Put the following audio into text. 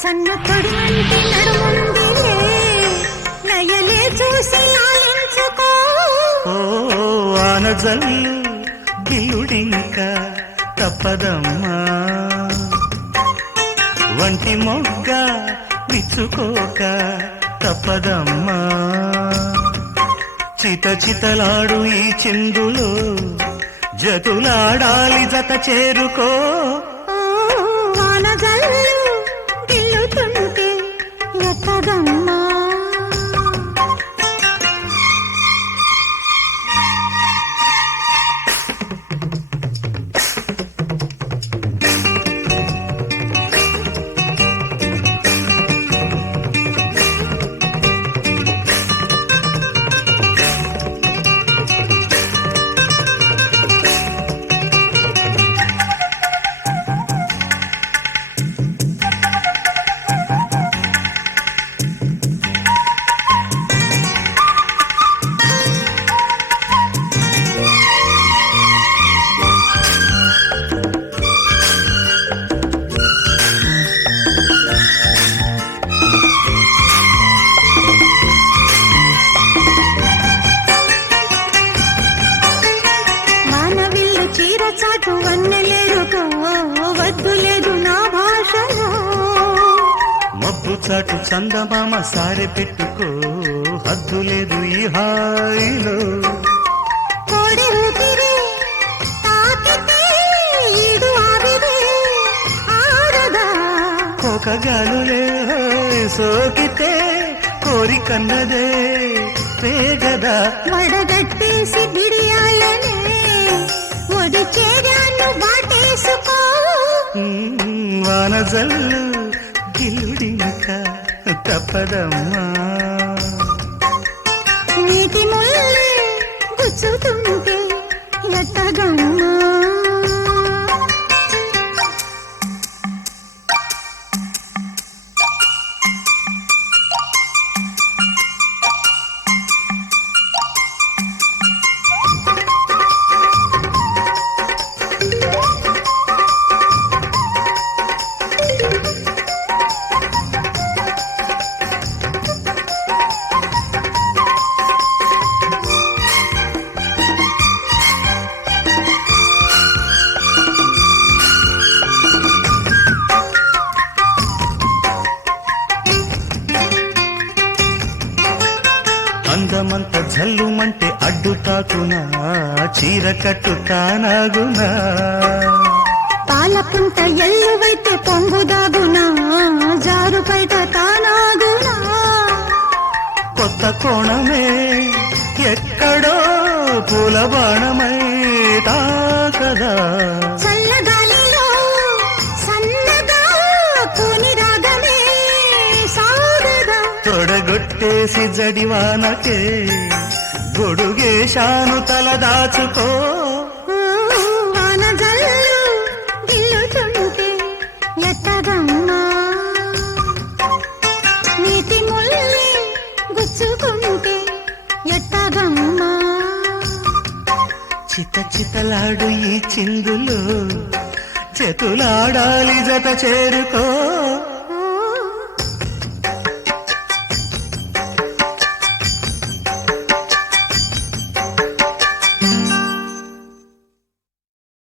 సన్న తొడిమంటి నడుముందిలే నయలే చూసి ఆలించుకో ఆనజల్లు గిల్లుడింక తప్పదమ్మా వంటి మొగ్గ విచ్చుకోక తప్పదమ్మా చిత చితలాడు ఈ చిందులో జతులాడాలి జత చేరుకో వానజల్లు గిల్లుతుంటే ఎత్తదమ్మా చాటు వన్నెలేరుకో వద్దు లేదు నా భాషలో మబ్బు చాటు చందమామ సారె పెట్టుకో హద్దు లేదు ఈ హాయిలో కోడి ఊపిరి తాకితే ఈడు ఆవిరే ఆడదా కోకగాలులే సోకితే కోరికన్నదే పేగదా వడగట్టేసి బిడియాలనే ఒడి చేరాను వాటేసుకో వానజల్లు గిల్లుడింక తప్పదమ్మా నీటి ముల్లే గుచ్చుతుంటే ఎట్టగమ్మా అందమంత జల్లుమంటే అడ్డు తాకునా చీర కట్టు తానాగునా పాలపుంట ఎల్లువైతే పొంగుదాగునా జారు బయట తానాగునా కొత్త కోణమే ఎక్కడో పూల బాణమై తాకదా చల్లగాలిలో సన్నగా కూని రాగమే సాగదా తొడగొట్టేసి జడివానకే గొడుగేశాను తల దాచుకో వానజల్లు గిల్లుతుంటే ఎట్టగమ్మా నీటి ముల్లి గుచ్చుకుంటే ఎట్టగమ్మా చిత చితలాడు ఈ చిందులో చేతులాడాలి జత చేరుకో